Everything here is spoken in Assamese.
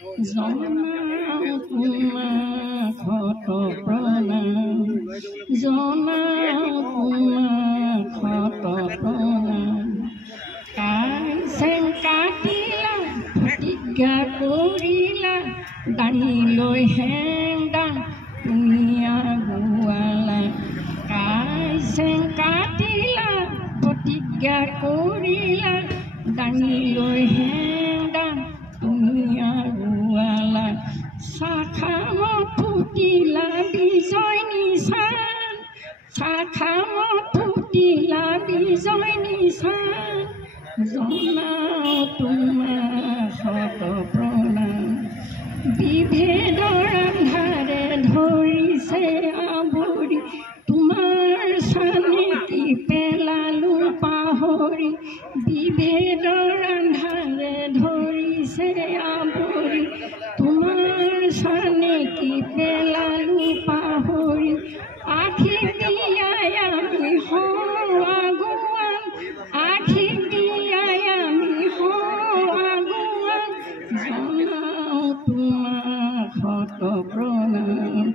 জনাও তোমাক শত প্ৰণাম জনাও তোমাক শত প্ৰণাম কাইছেন কাটিলা প্ৰতিজ্ঞা কৰিলা দাঙি লৈ হেন্দা তুমি আগুৱালা কাইছেন কাটিলা প্ৰতিজ্ঞা কৰিলা দাঙি লৈ হেন্দা তুমি আগুৱালা শাখামত ফুটিলা বিজয় নিশান শাখামত ফুটিলা বিজয় নিশান জনাও তোমাক শত প্ৰণাম বিভেদৰ আন্ধাৰে ধৰিছে আৱৰি তোমাৰ চানেকি পেলালো পাহৰি বিভেদৰ আন্ধাৰে ধৰিছে আৱৰি তোমাৰ চানেকি পেলালো পাহৰি আখি দিয়াই আমি হওঁ আগুৱান আখি দিয়াই আমি হওঁ আগুৱান জনাও তোমাক শত প্ৰণাম